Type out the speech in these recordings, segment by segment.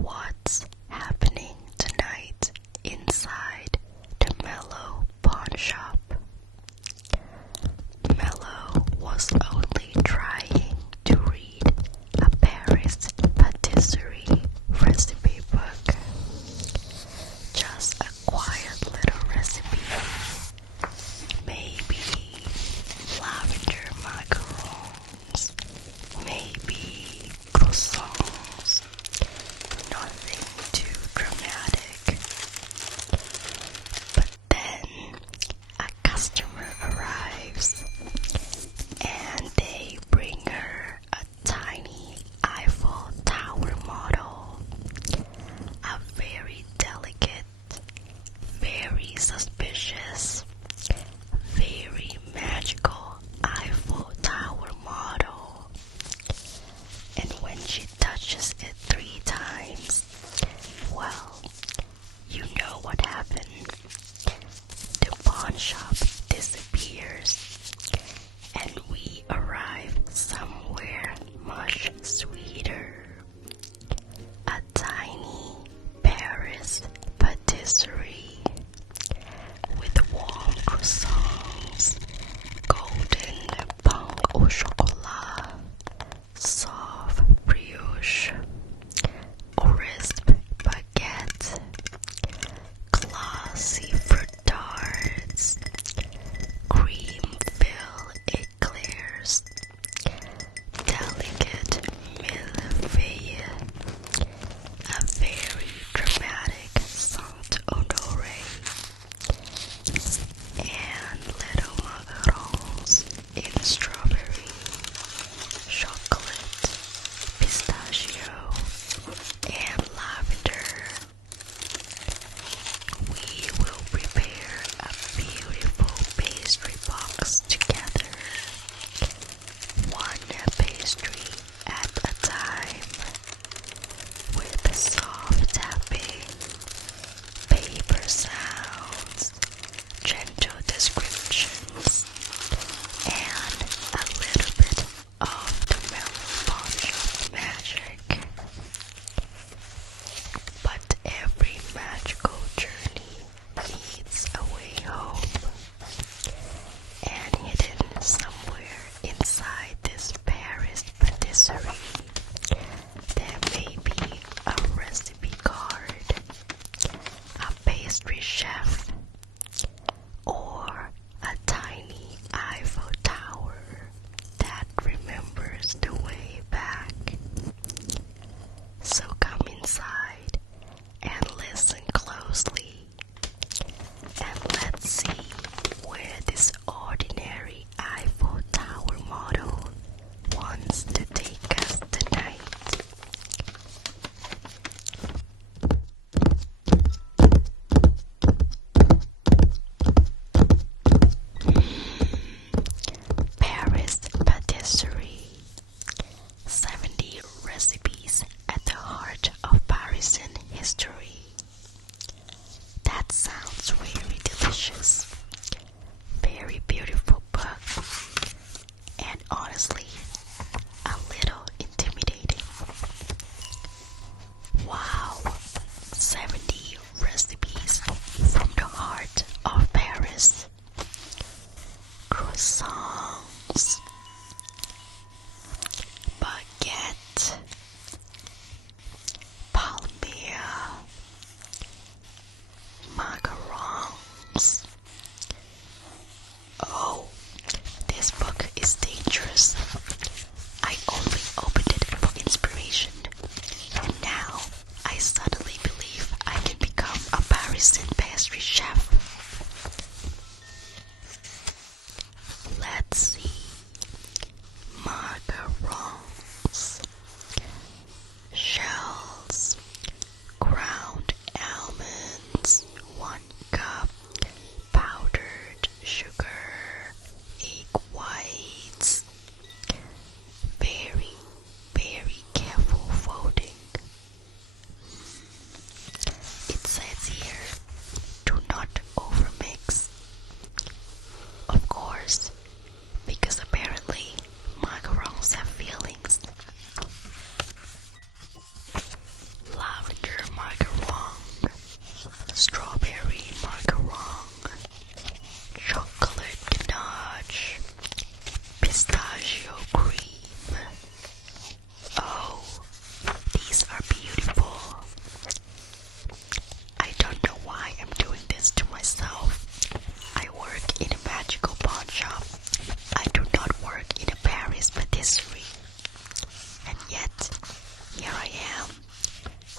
What's happening tonight inside the Mellow Pawnshop? Mellow was only trying to read a Paris Patisserie recipe book. Just a quiet little recipe. Maybe lavender macarons. Maybe croissants. Nothing too dramatic. But then a customer arrives and they bring her a tiny Eiffel Tower model. A very delicate, very suspicious, very magical Eiffel Tower model. And when she touches it 3 times, well, you know what happened. The pawn shop disappears and we arrive somewhere much sweeter. A tiny Paris patisserie with warm croissants, golden pain au chocolat, soft brioche, crisp baguette, glossy fruit tarts, cream-filled éclairs, delicate Mille-feuille, a very dramatic Saint-Honoré, and little macarons in strawberry, chocolate, pistachio, and lavender. We will prepare a beautiful pastry box together, one pastry at a time, with soft tapping, paper sounds, gentle descriptions, and a little bit of the Mellow Pawnshop magic. But every magical journey needs a way home, and hidden somewhere inside this Paris patisserie, there may be a recipe card, a pastry chef, or a tiny Eiffel Tower that remembers the way back. So come inside and listen closely, and let's see where this ordinary Eiffel Tower model wants to take us tonight. Paris Patisserie. 70 recipes at the heart of Parisian history. That sounds very delicious. Very beautiful book. And honestly, a little intimidating. Wow, 70 recipes from the heart of Paris. Croissants, baguette, Palmier, macarons,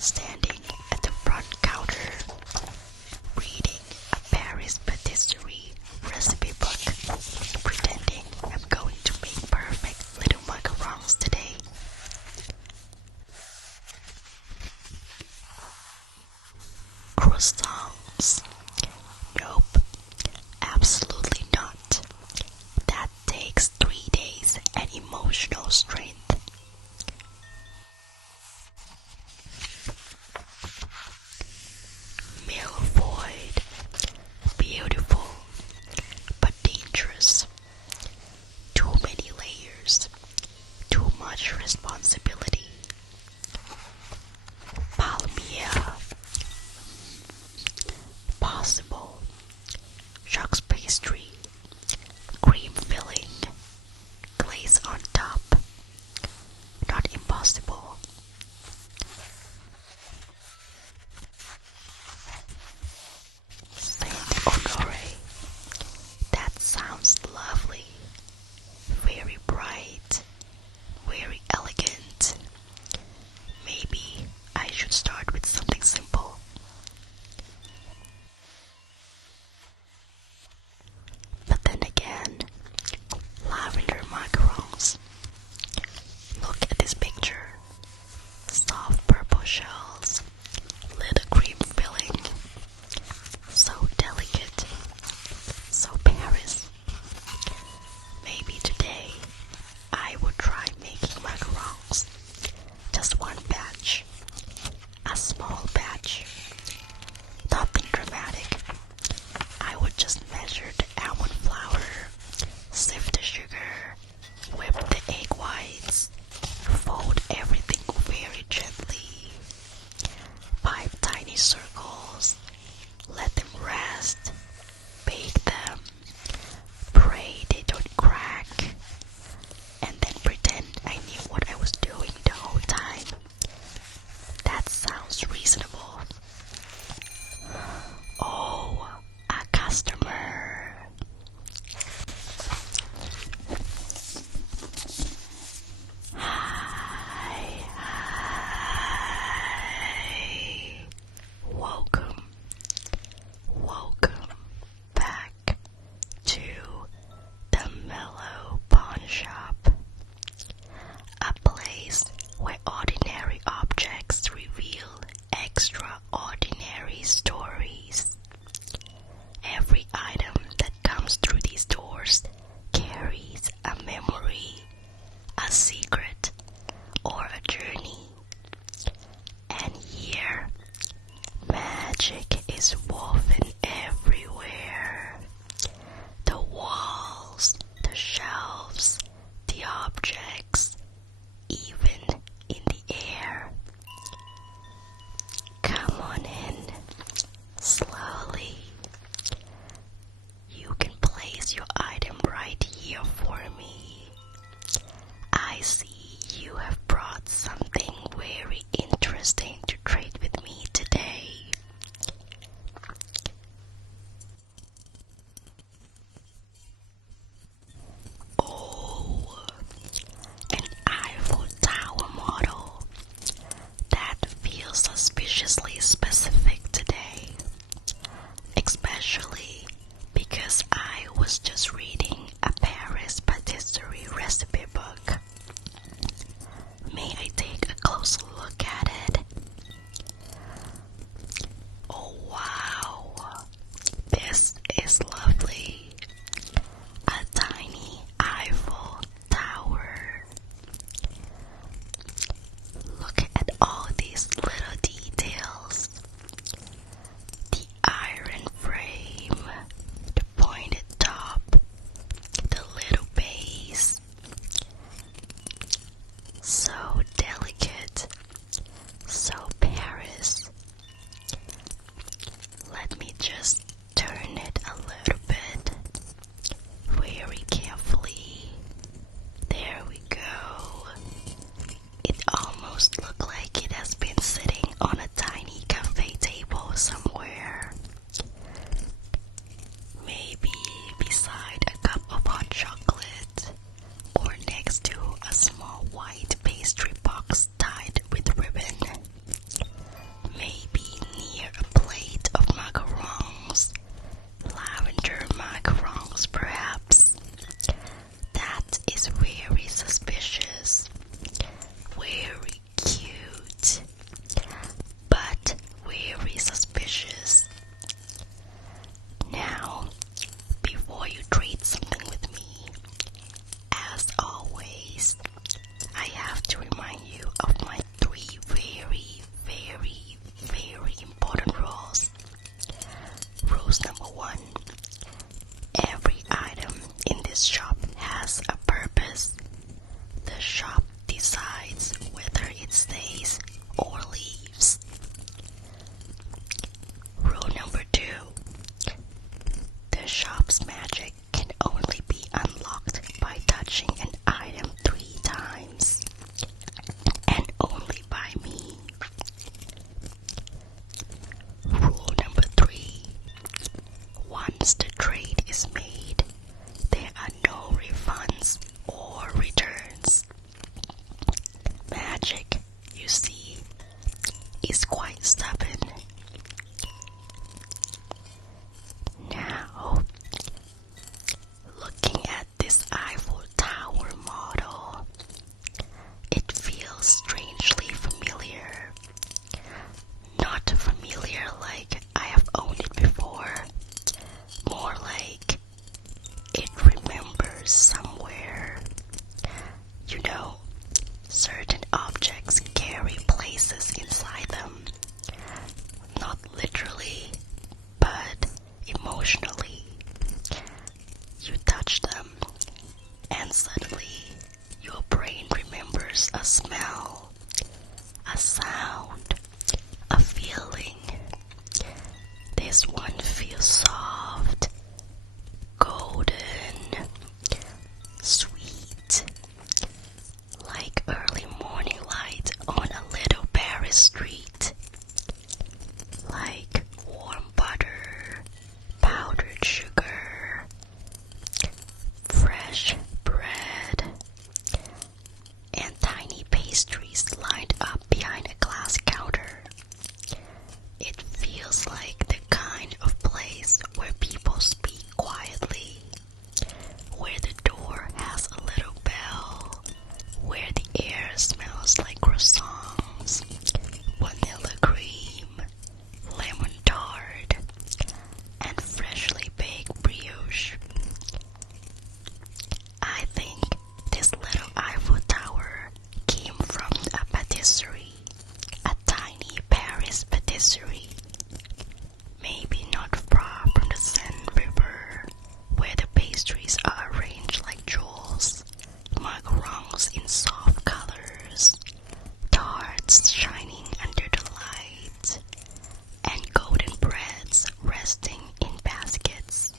standing at the front counter, reading a Paris Patisserie recipe book, pretending I'm going to make perfect little macarons today. Croissants? Nope, absolutely not. That takes 3 days and emotional strength. street, like warm butter, powdered sugar, fresh bread, and tiny pastries lined up behind a glass counter. It feels like the kind of place where people speak quietly, where the door has a little bell, where the air smells like croissants, vanilla cream, lemon tart, and freshly baked brioche. I think this little Eiffel Tower came from a patisserie, a tiny Paris patisserie, maybe not far from the Seine River, where the pastries are arranged like jewels, macarons in soft colors, tarts shining under the light, and golden breads resting in baskets.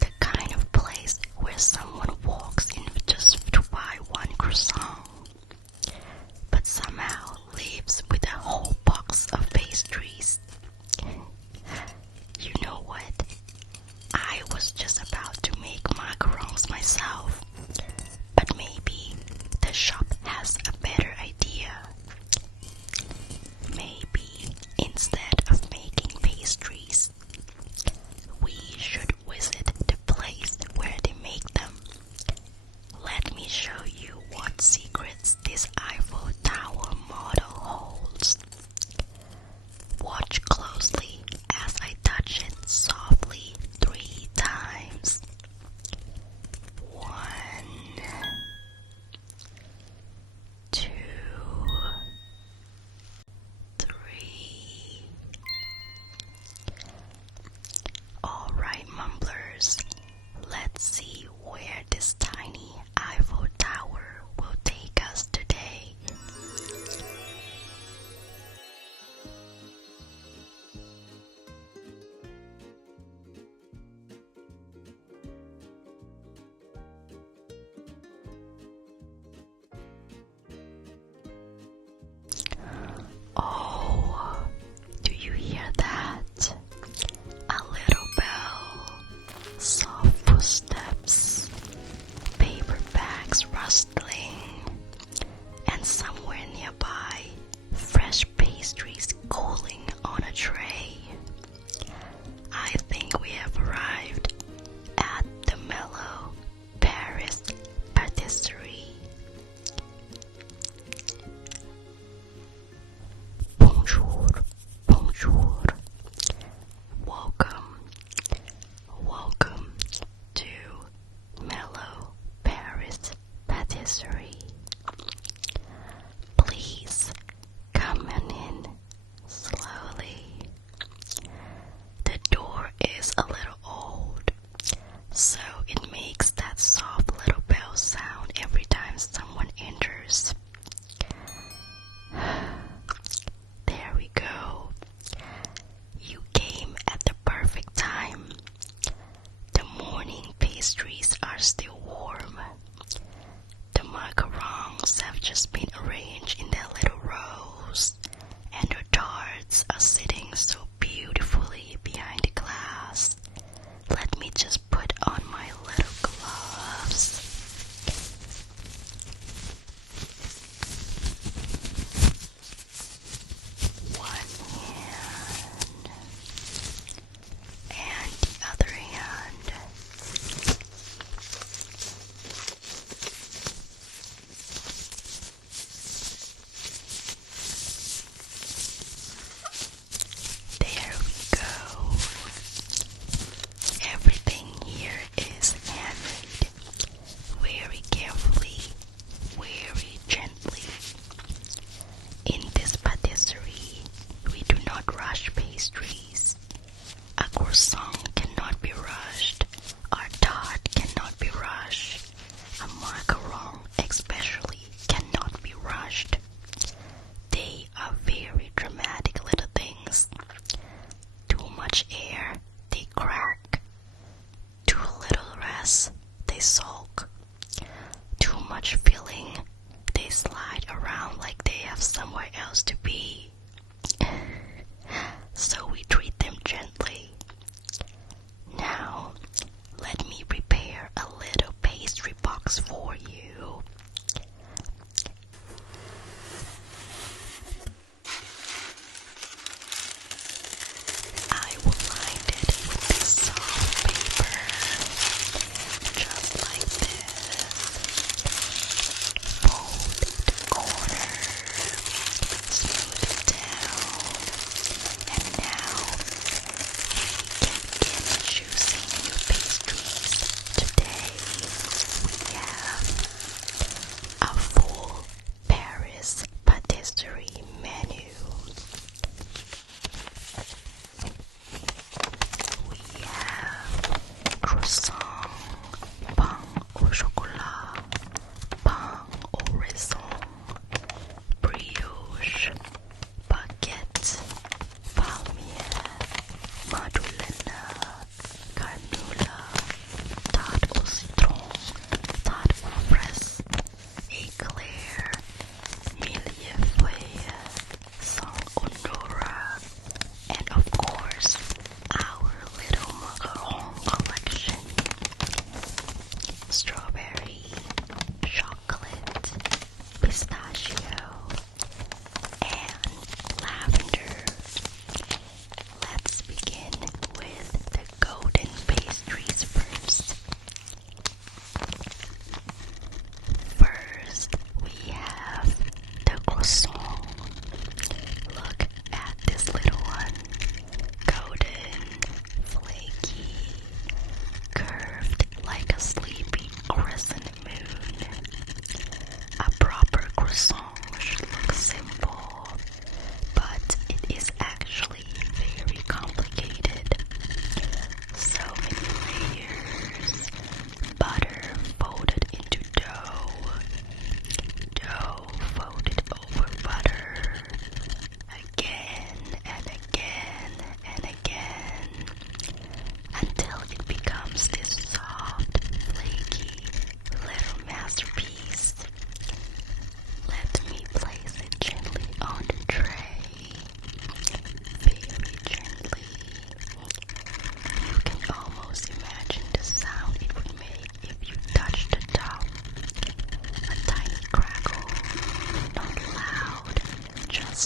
The kind of place where someone walks in just to buy one croissant, but somehow leaves with a whole box of pastry.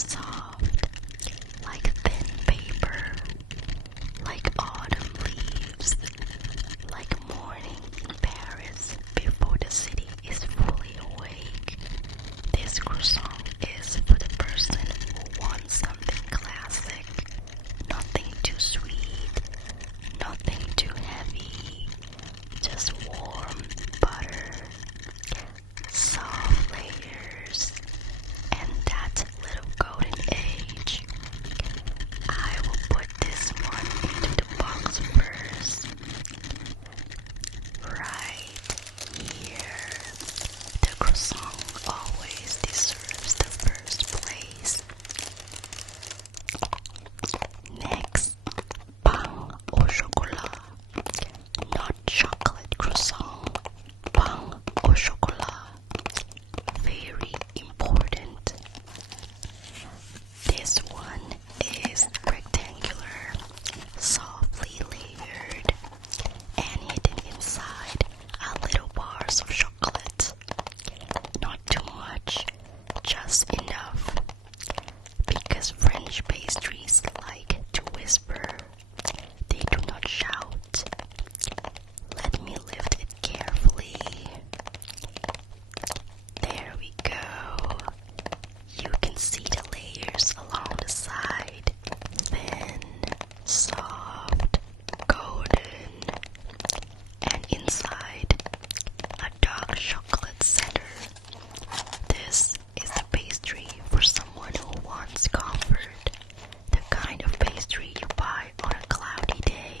soft, like thin paper, like autumn leaves, like morning in Paris before the city is fully awake. This croissant is for the person who wants something classic, nothing too sweet, nothing too heavy, just warm butter, soft layers, and that little golden edge. I will put this one into the box first. Right here. The croissant always deserves the first place. Next, pain au chocolat. Not chocolate croissant, pain au chocolat. Very important. This one is rectangular, softly layered, and hidden inside are little bars of chocolate. Not too much, just enough. Because French pastries like to whisper, they do not shout. Let me lift it carefully. There we go. You can see the layers along the side. Thin, soft, golden, and inside a dark chocolate center. This is the pastry for someone who wants comfort. The kind of pastry you buy on a cloudy day.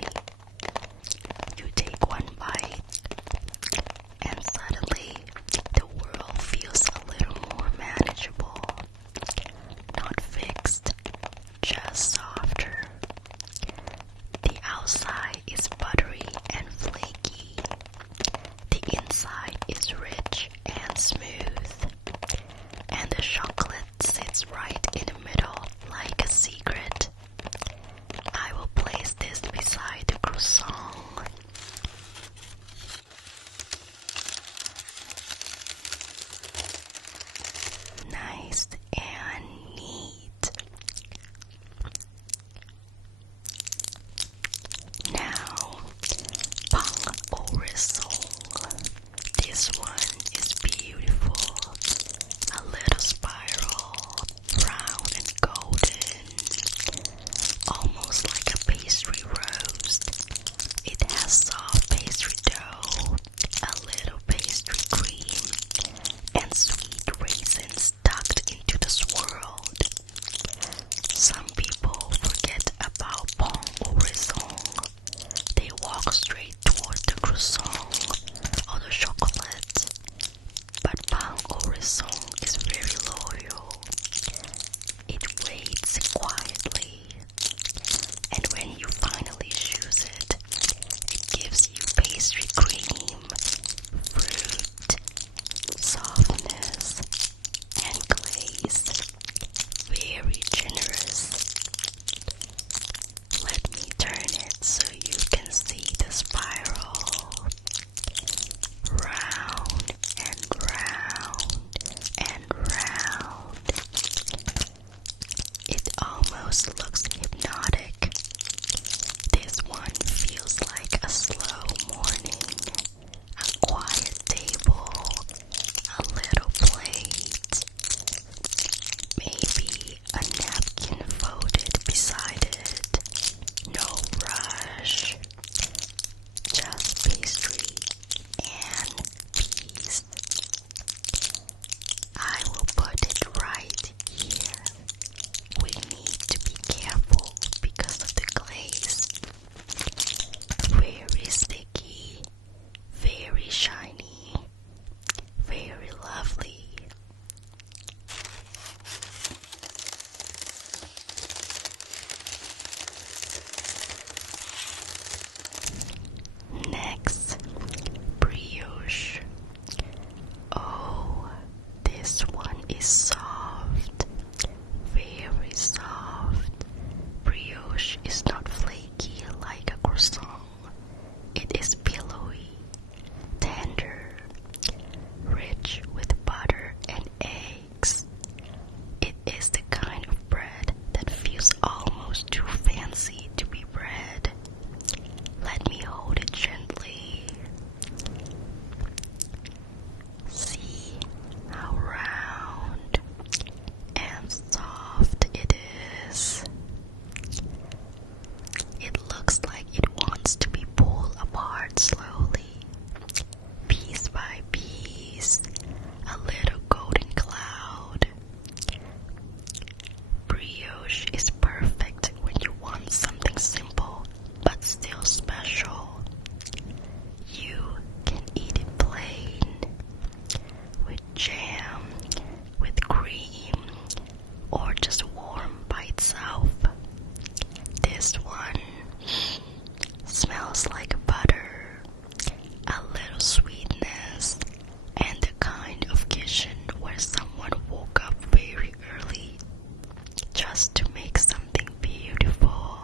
You take one bite, and suddenly the world feels a little more manageable. Not fixed, just softer. The outside is buttery and flaky. The inside is rich and smooth. And the chocolate sits right in the middle like a secret. I will place this beside the croissant. Nice and neat. Now, pain au raisin. This one is beautiful. A little spiral, brown and golden, almost like a pastry roast. It has soft pastry dough, a little pastry cream, and sweet raisins tucked into the swirl. Some people forget about pain au raisin. They walk straight towards the croissant or the chocolate. But pain au raisin is very loyal. It waits quietly, and when you finally choose it, it gives you pastry cream, fruit, softness, and glaze. Very generous. Let me turn it so you can see the spiral. Round and round and round. It almost looks hypnotic. This one feels like a slow morning, a quiet table, a little plate, maybe a napkin folded beside it. No rush, just pastry and peace. I will put it right here. We need to be careful just to make something beautiful.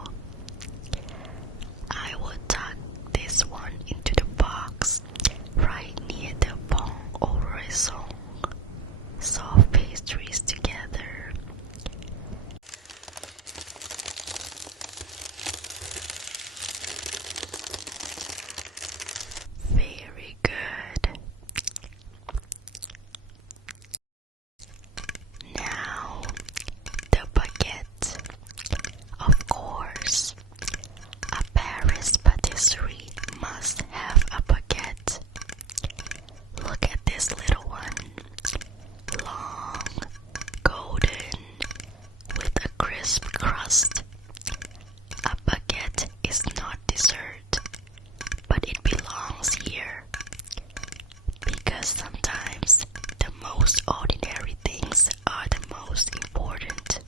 I will tuck this one into the box right near the pont au raisin. Soft pastries together. Very good. Now, the baguette. Of course, a Paris patisserie must have a baguette. Look at this little one. Long, golden, with a crisp crust. A baguette is not dessert, but it belongs here. Because sometimes the most ordinary things are the most important.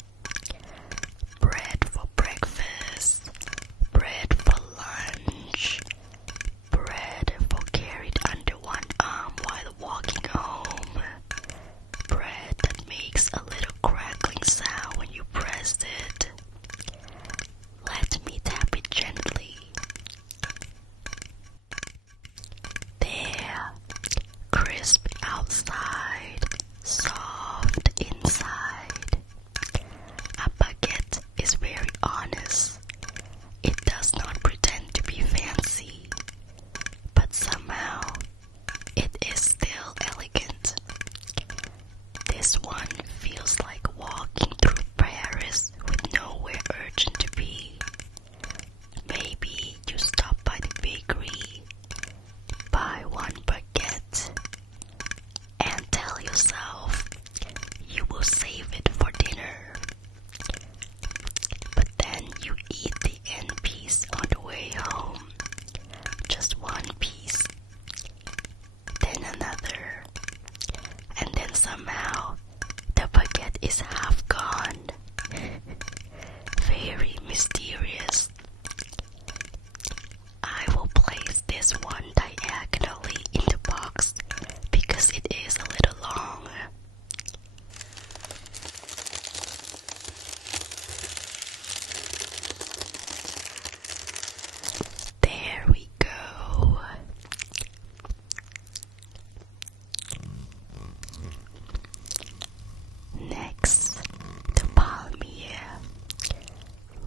Bread for breakfast, bread for lunch, bread for carried under one arm while walking home, bread that makes a little crackling sound when you press it. Let me tap it gently. There, crisp outside, soft inside. A baguette is very honest. It does not pretend to be fancy, but somehow it is still elegant. This one feels like walking through Paris with nowhere urgent to be. Maybe you stop by the bakery, buy one baguette, and tell yourself you will save it for dinner. But then you eat the end piece on the way home. Just one piece, then another, and then somehow the baguette is half gone. Very mysterious. I will place this one diagonally in the box because it is a little long. There we go. Next, the Palmier.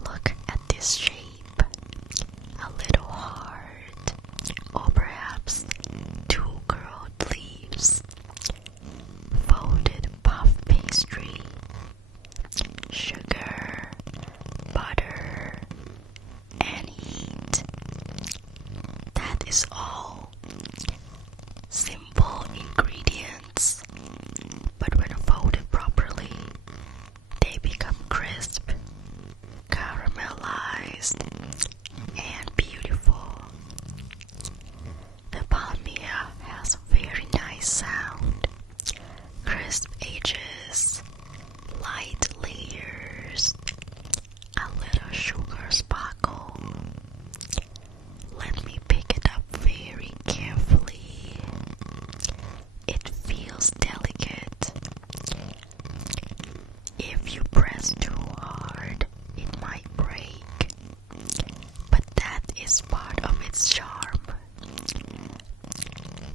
Look at this shape. A little heart, or perhaps two curled leaves. Folded puff pastry. Sugar, butter, and heat. That is all. Simple ingredients, but when folded properly, they become crisp, caramelized, and beautiful. The Palmier has a very nice sound. Crisp edges, light layers, a little sugar sparkle. Let me pick it up very carefully. It feels delicate. If you press too hard, it might break. But that is part of its charm.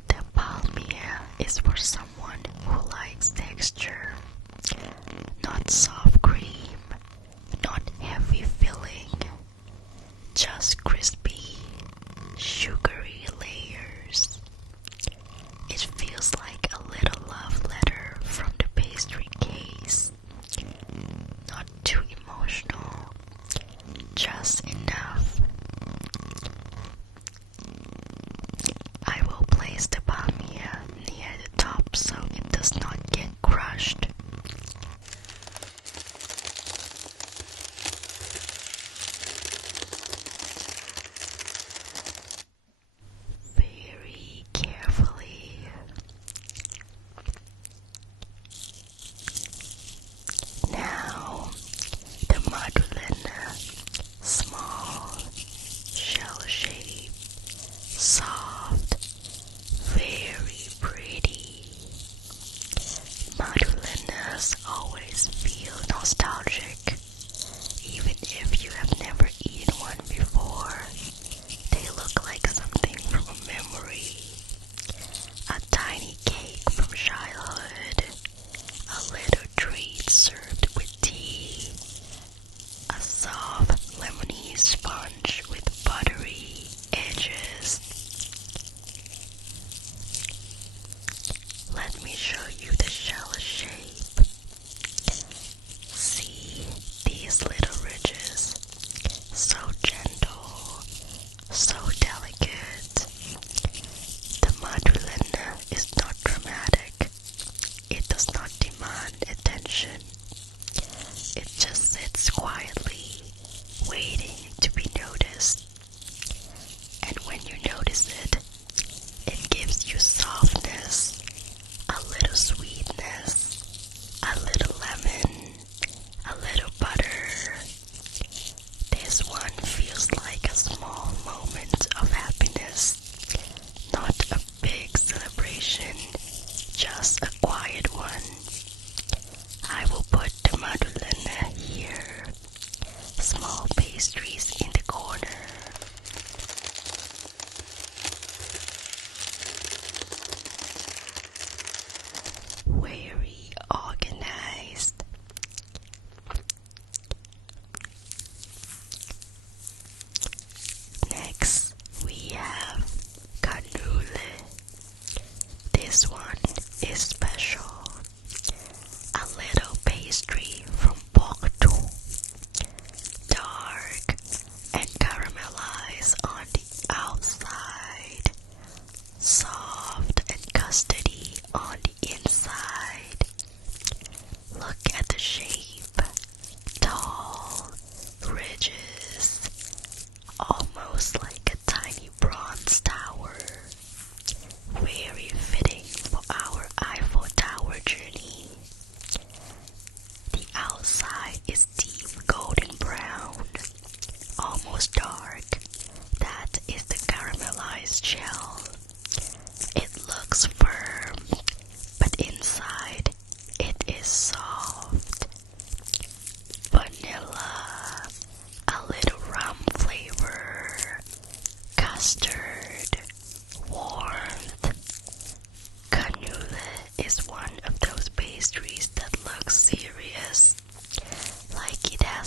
The Palmier is for someone who likes texture. Not soft cream, not heavy filling, just crispy, sugary layers. It feels like a little love letter from the pastry case. Not too emotional, just enough. I will place the Palmier near the top so it does not get crushed. Very carefully. Now, the Madeleine, small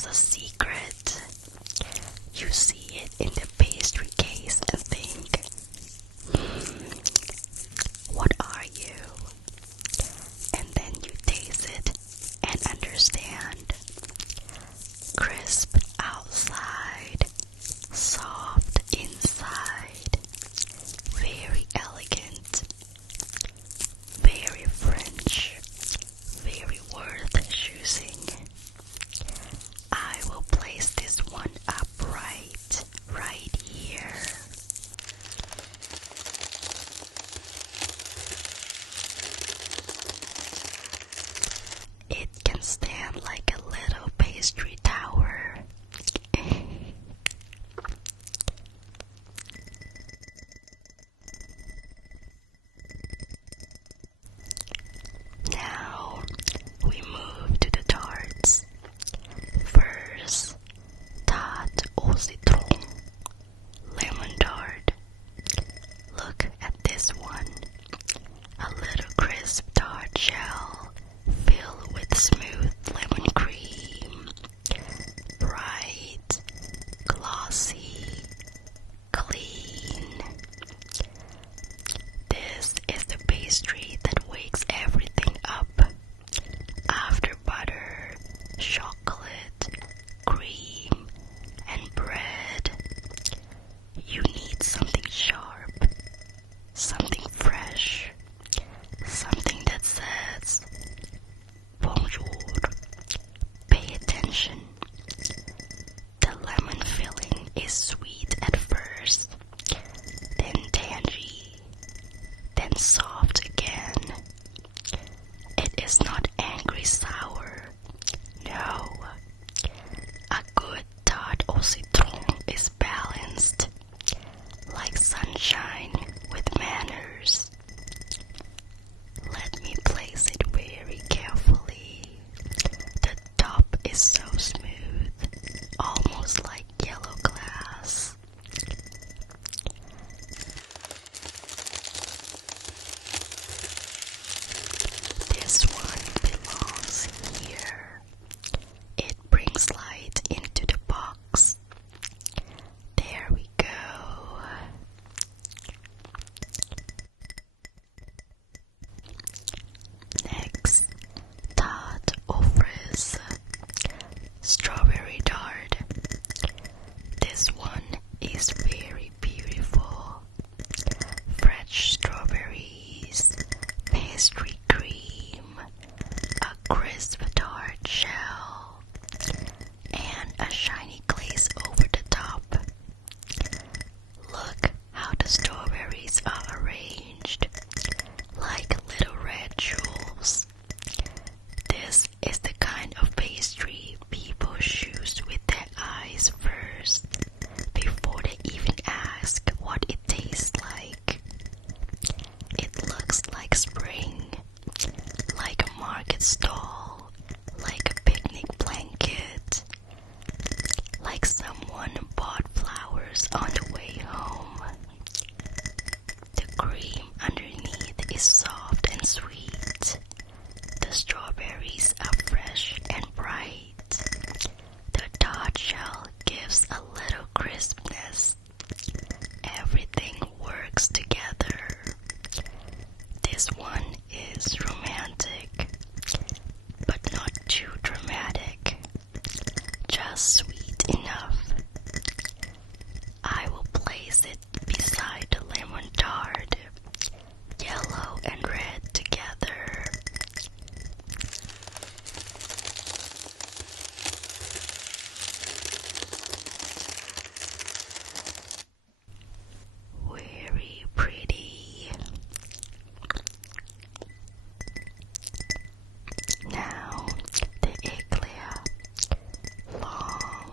a secret. You see it in the pastry case and think, what are you? And then you taste it and understand. Crisp outside, soft inside, very elegant, very French, very worth choosing. I will place this one up right here. It can stand like a little pastry tower. Now we move to the tarts. First, Tarte au citron, lemon tart. Look at this one. A little crisp tart shell filled with smooth lemon cream. Bright, glossy, clean. This is the pastry that wakes everything up. After butter, chocolate, cream, and bread, you need something sharp, something fresh, something that says, bonjour, pay attention. The lemon filling is sweet at first, then tangy, then soft again. It is not angry sour. No. A good tarte au citron is balanced, like sunshine with manners. Let me place it very carefully. The top is so smooth, almost like yellow glass. This one belongs here. It brings light into the box. There we go. Next, Tarte aux fraises, strawberry tart. This one is very beautiful. Fresh strawberries, pastry cream, a crisp tart shell, and a shiny glaze over the top. Look how the strawberries are arranged, like little red jewels. This is the kind of pastry people choose with their eyes first, before they even ask what it tastes like. It looks like spring, like a market stall, like a picnic blanket, like someone bought flowers on the way home. The cream underneath is soft and sweet. The strawberries are fresh and bright. The tart shell gives a little crispness. Everything works together. This one is romantic, but not too dramatic. Just sweet enough. I will place it beside the lemon tart, yellow and red together. Very pretty. Now the Éclair, long,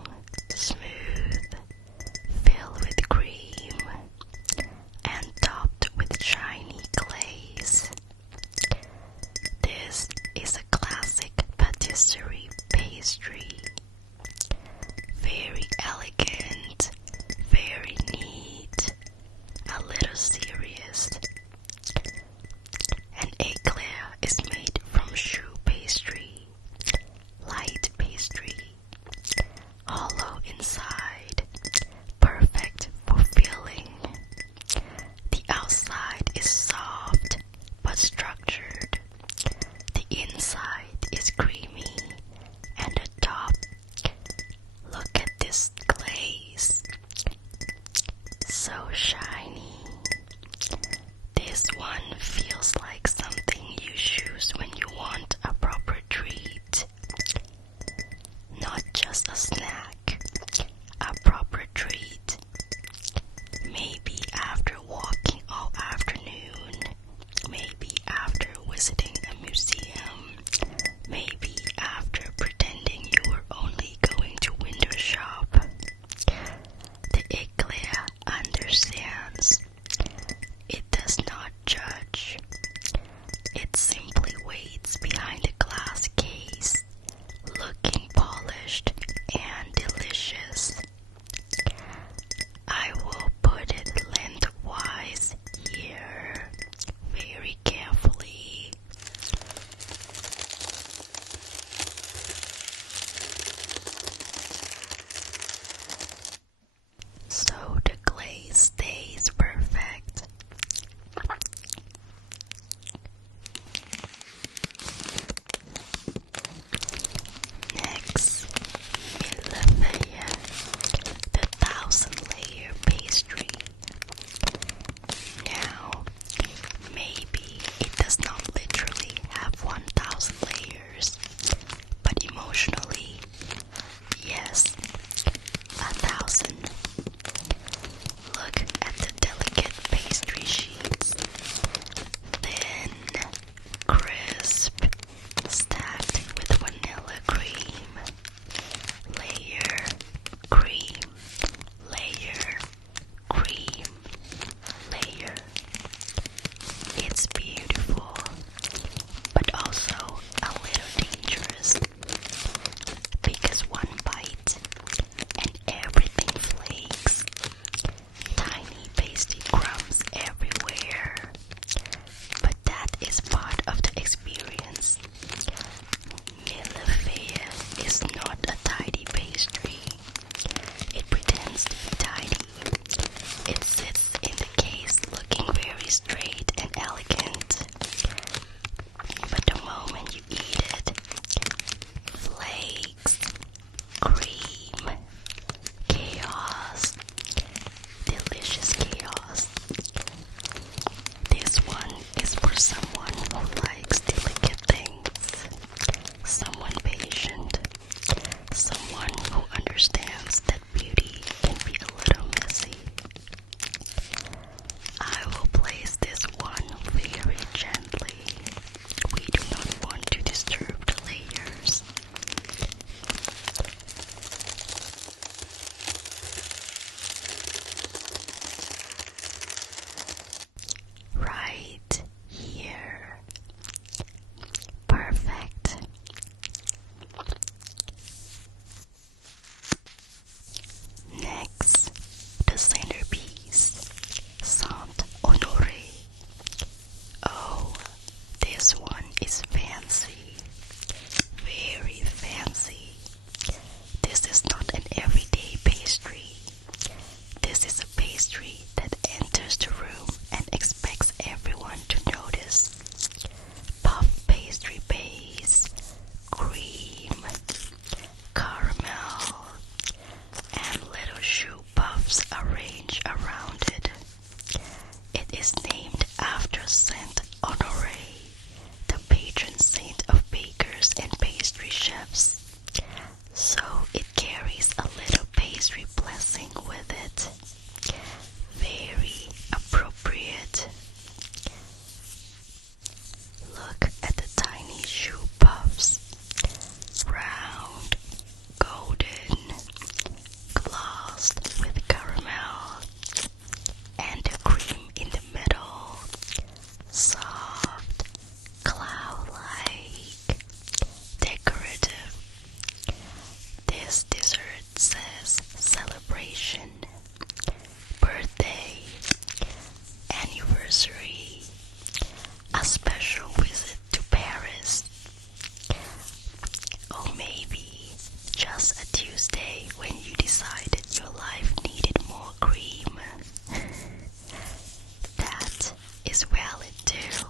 Tuesday when you decided your life needed more cream. That is valid too.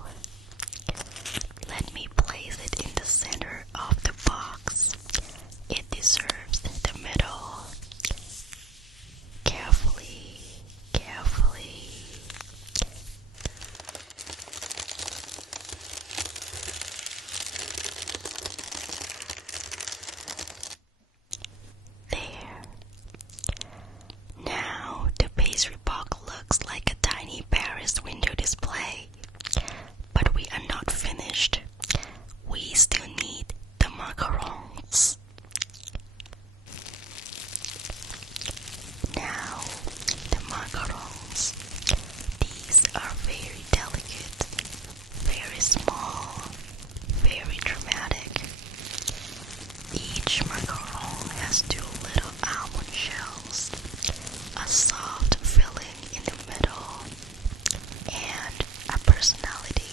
Let me place it in the center of the box. It deserves the middle. Carefully, carefully. There. Now the pastry box looks like a tiny Paris window display. But we are not finished. We still need the macarons. Now, the macarons. These are very delicate, very small, very dramatic. Each macaron has 2 little almond shells, a soft filling in the middle, and a personality.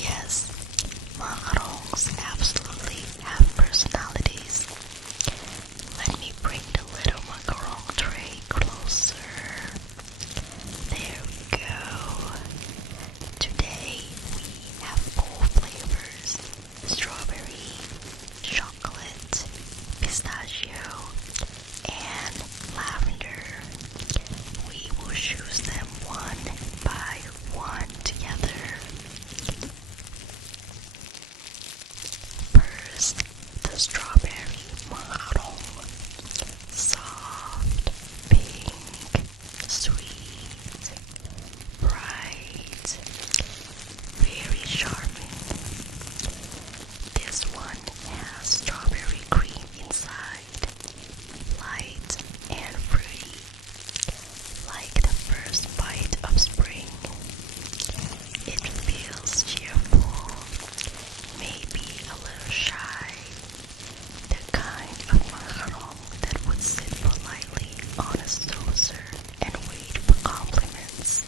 Yes, macarons absolutely have personalities. Let me bring the little macaron tray closer. There we go. Today we have 4 flavors: strawberry, chocolate, pistachio, and lavender. We will choose them one by one together. First, the strawberry macaron. Soft, pink, sweet, bright, very charming. This one has strawberry cream inside, light and fruity, like the first bite of spring. It feels cheerful, maybe a little shy, the kind of macaron that would sit politely on a saucer and wait for compliments.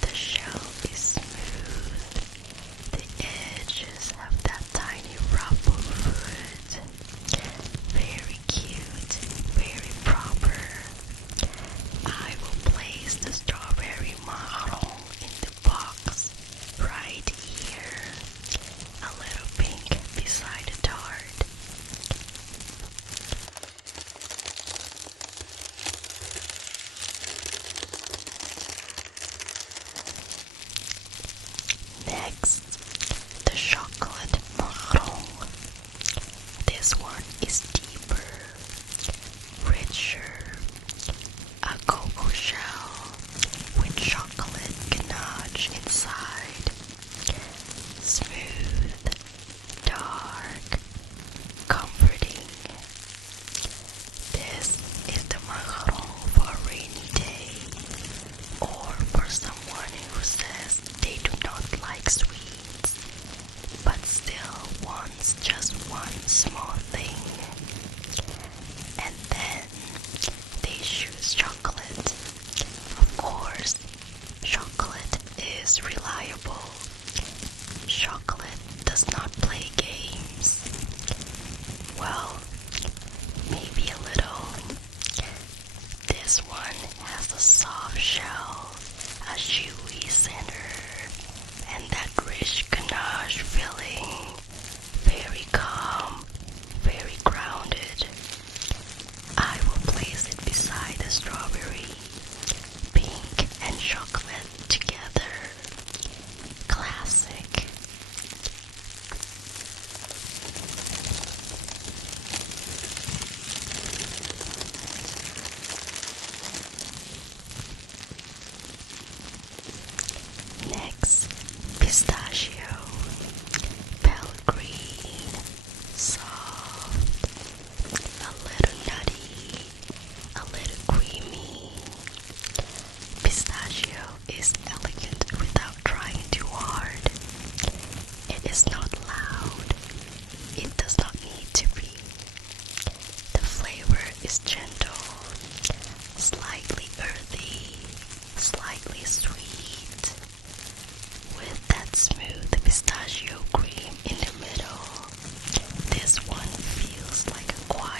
The shell is smooth, the edges have that tiny ruffled foot. Very cute, very proper. I will place the strawberry macaron in the box right here. A little pink beside the tart. Next, the chocolate macaron. This one is deeper, richer, a cocoa shell with chocolate ganache inside. Smooth, dark, comforting. This is the macaron for a rainy day, or for someone who says they do not like sweets, but still wants just one small thing. And then they choose chocolate. Of course, chocolate is reliable. Chocolate does not play games. Well, maybe a little. This one has a soft shell, a chewy center, and that rich ganache filling. Very calm, very grounded. I will place it beside the strawberry, pink and chocolate together. Classic. Next, pistachio. Pale green, soft, a little nutty, a little creamy. Pistachio is elegant without trying too hard. It is not loud. It does not need to be. The flavor is gentle, slightly earthy, slightly sweet, with that smooth pistachio cream in the middle. This one feels like a quiet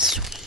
sweet.